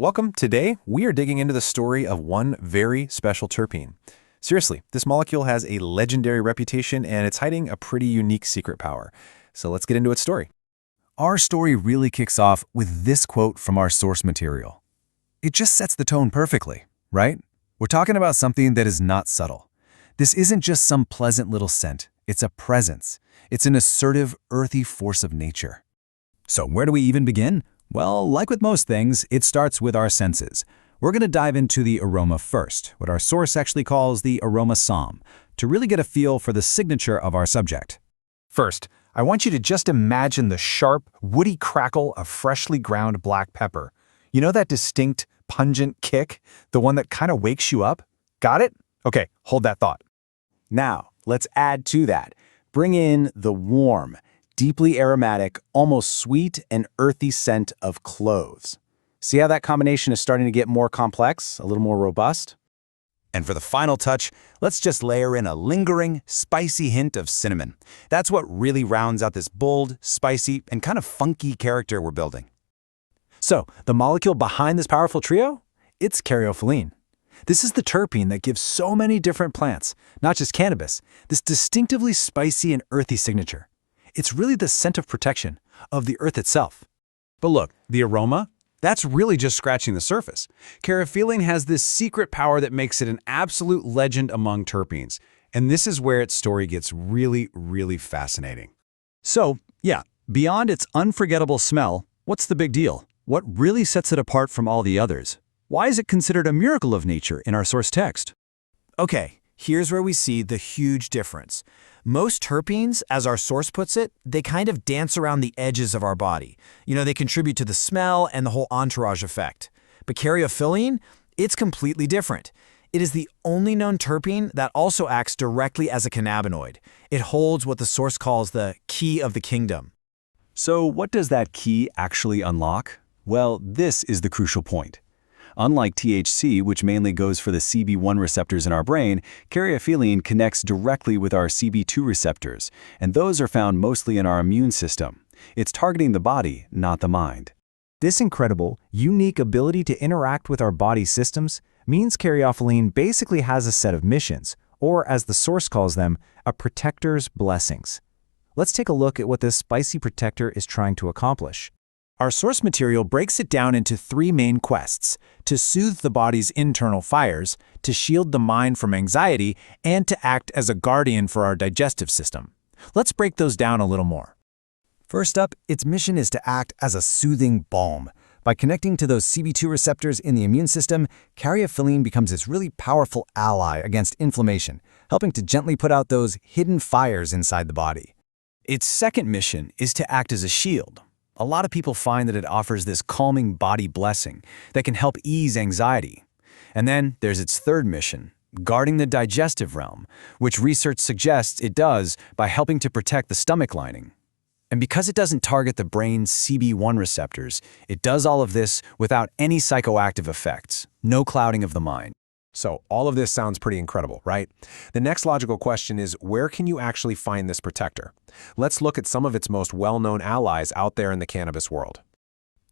welcome. Today, we are digging into the story of one very special terpene. Seriously, this molecule has a legendary reputation and it's hiding a pretty unique secret power. So let's get into its story. Our story really kicks off with this quote from our source material. It just sets the tone perfectly, right? We're talking about something that is not subtle. This isn't just some pleasant little scent. It's a presence. It's an assertive, earthy force of nature. So where do we even begin? Well, like with most things, it starts with our senses. We're going to dive into the aroma first, what our source actually calls the aroma psalm, to really get a feel for the signature of our subject. First, I want you to just imagine the sharp, woody crackle of freshly ground black pepper. You know that distinct, pungent kick? The one that kind of wakes you up? Got it? Okay, hold that thought. Now, let's add to that. Bring in the warm, deeply aromatic, almost sweet and earthy scent of cloves. See how that combination is starting to get more complex, a little more robust? And for the final touch, let's just layer in a lingering, spicy hint of cinnamon. That's what really rounds out this bold, spicy, and kind of funky character we're building. So, the molecule behind this powerful trio? It's caryophyllene. This is the terpene that gives so many different plants, not just cannabis, this distinctively spicy and earthy signature. It's really the scent of protection, of the earth itself. But look, the aroma? That's really just scratching the surface. Caryophyllene has this secret power that makes it an absolute legend among terpenes. And this is where its story gets really, really fascinating. So, yeah, beyond its unforgettable smell, what's the big deal? What really sets it apart from all the others? Why is it considered a miracle of nature in our source text? Okay, here's where we see the huge difference. Most terpenes, as our source puts it, they kind of dance around the edges of our body. They contribute to the smell and the whole entourage effect. But caryophyllene, it's completely different. It is the only known terpene that also acts directly as a cannabinoid. It holds what the source calls the key of the kingdom. So what does that key actually unlock? Well, this is the crucial point. Unlike THC, which mainly goes for the CB1 receptors in our brain, caryophyllene connects directly with our CB2 receptors, and those are found mostly in our immune system. It's targeting the body, not the mind. This incredible, unique ability to interact with our body systems means caryophyllene basically has a set of missions, or as the source calls them, a protector's blessings. Let's take a look at what this spicy protector is trying to accomplish. Our source material breaks it down into three main quests: to soothe the body's internal fires, to shield the mind from anxiety, and to act as a guardian for our digestive system. Let's break those down a little more. First up, its mission is to act as a soothing balm. By connecting to those CB2 receptors in the immune system, caryophyllene becomes this really powerful ally against inflammation, helping to gently put out those hidden fires inside the body. Its second mission is to act as a shield. A lot of people find that it offers this calming body blessing that can help ease anxiety. And then there's its third mission, guarding the digestive realm, which research suggests it does by helping to protect the stomach lining. And because it doesn't target the brain's CB1 receptors, it does all of this without any psychoactive effects, no clouding of the mind. So all of this sounds pretty incredible, right? The next logical question is, where can you actually find this protector? Let's look at some of its most well-known allies out there in the cannabis world.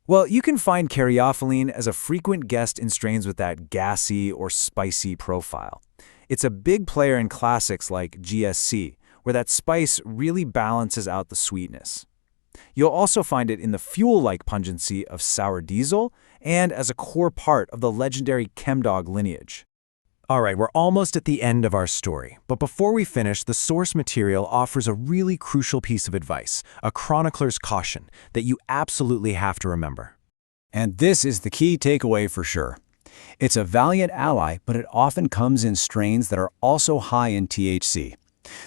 Well, you can find caryophyllene as a frequent guest in strains with that gassy or spicy profile. It's a big player in classics like GSC, where that spice really balances out the sweetness. You'll also find it in the fuel-like pungency of Sour Diesel and as a core part of the legendary Chemdog lineage. All right, we're almost at the end of our story, but before we finish, the source material offers a really crucial piece of advice, a chronicler's caution that you absolutely have to remember. And this is the key takeaway for sure. It's a valiant ally, but it often comes in strains that are also high in THC.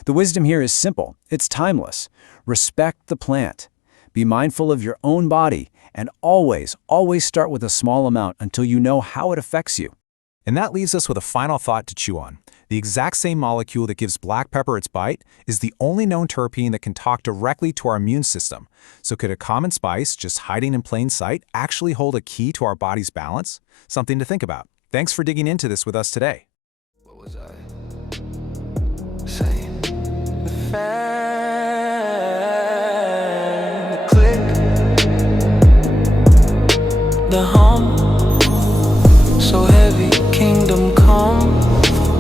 The wisdom here is simple. It's timeless. Respect the plant. Be mindful of your own body, and always start with a small amount until you know how it affects you. And that leaves us with a final thought to chew on. The exact same molecule that gives black pepper its bite is the only known terpene that can talk directly to our immune system. So could a common spice, just hiding in plain sight, actually hold a key to our body's balance? Something to think about. Thanks for digging into this with us today. What was I saying? The fan, the click, the hum. so heavy, kingdom come.